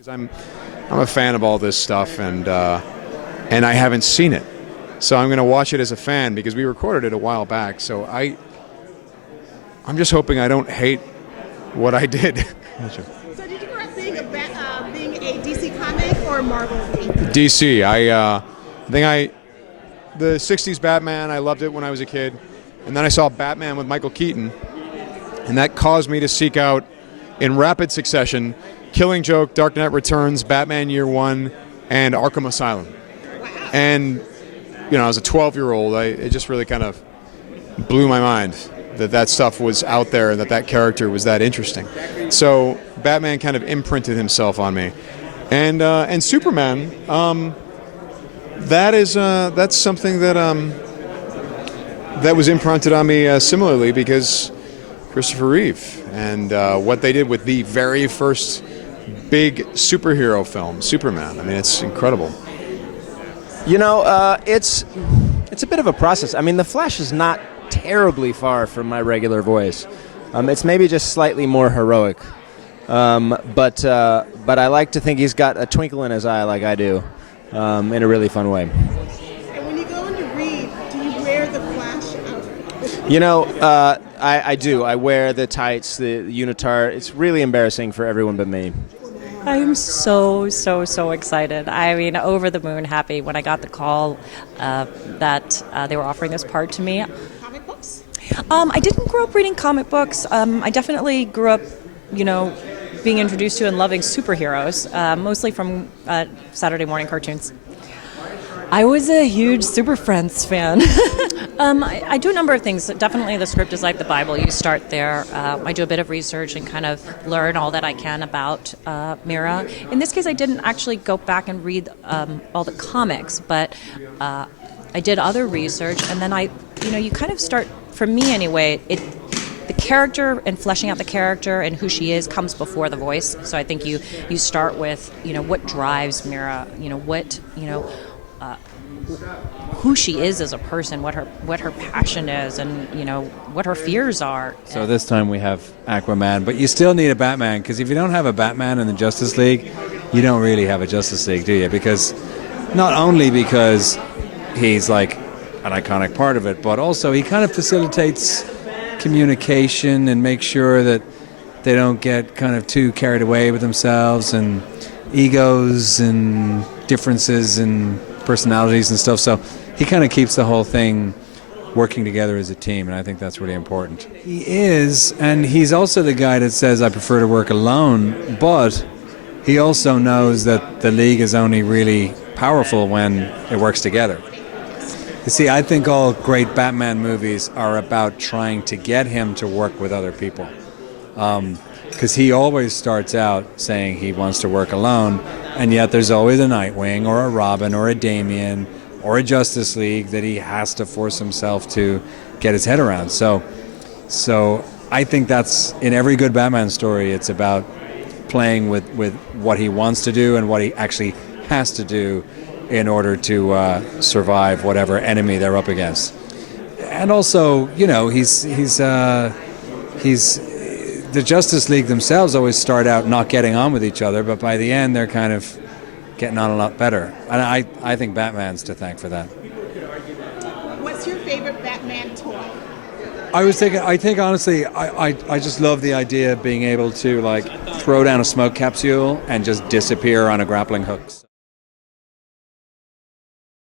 Because I'm a fan of all this stuff, and I haven't seen it, so I'm going to watch it as a fan because we recorded it a while back. So I'm just hoping I don't hate what I did. So did you grow up being a DC comic or Marvel? DC. I think the '60s Batman. I loved it when I was a kid, and then I saw Batman with Michael Keaton, and that caused me to seek out, in rapid succession, Killing Joke, Dark Knight Returns, Batman Year One, and Arkham Asylum. And I was a 12-year-old. It just really kind of blew my mind that stuff was out there and that character was that interesting. So Batman kind of imprinted himself on me, and Superman. That's something that was imprinted on me similarly because Christopher Reeve and what they did with the very first big superhero film, Superman. I mean, it's incredible. It's a bit of a process. I mean, The Flash is not terribly far from my regular voice. It's maybe just slightly more heroic. But I like to think he's got a twinkle in his eye like I do, in a really fun way. And when you go into Reed, do you wear the Flash outfit? I do. I wear the tights, the unitard. It's really embarrassing for everyone but me. I'm so excited. I mean, over the moon happy when I got the call that they were offering this part to me. Comic books? I didn't grow up reading comic books. I definitely grew up, being introduced to and loving superheroes, mostly from Saturday morning cartoons. I was a huge Super Friends fan. I do a number of things. Definitely the script is like the Bible. You start there. I do a bit of research and kind of learn all that I can about Mera. In this case, I didn't actually go back and read all the comics, but I did other research, and then you kind of start, for me anyway, the character and fleshing out the character and who she is comes before the voice. So I think you start with, what drives Mera, who she is as a person, what her passion is, and what her fears are. So this time we have Aquaman, but you still need a Batman, because if you don't have a Batman in the Justice League, you don't really have a Justice League, do you? Because not only because he's like an iconic part of it, but also he kind of facilitates communication and makes sure that they don't get kind of too carried away with themselves and egos and differences and personalities and stuff. So he kind of keeps the whole thing working together as a team, and I think that's really important. He is, and he's also the guy that says, I prefer to work alone, but he also knows that the League is only really powerful when it works together. You see, I think all great Batman movies are about trying to get him to work with other people. Because he always starts out saying he wants to work alone, and yet there's always a Nightwing or a Robin or a Damian or a Justice League that he has to force himself to get his head around. So I think that's, in every good Batman story, it's about playing with what he wants to do and what he actually has to do in order to survive whatever enemy they're up against. And also, he's the Justice League themselves always start out not getting on with each other, but by the end they're kind of getting on a lot better. And I think Batman's to thank for that. What's your favorite Batman toy? I think honestly, I just love the idea of being able to throw down a smoke capsule and just disappear on a grappling hook.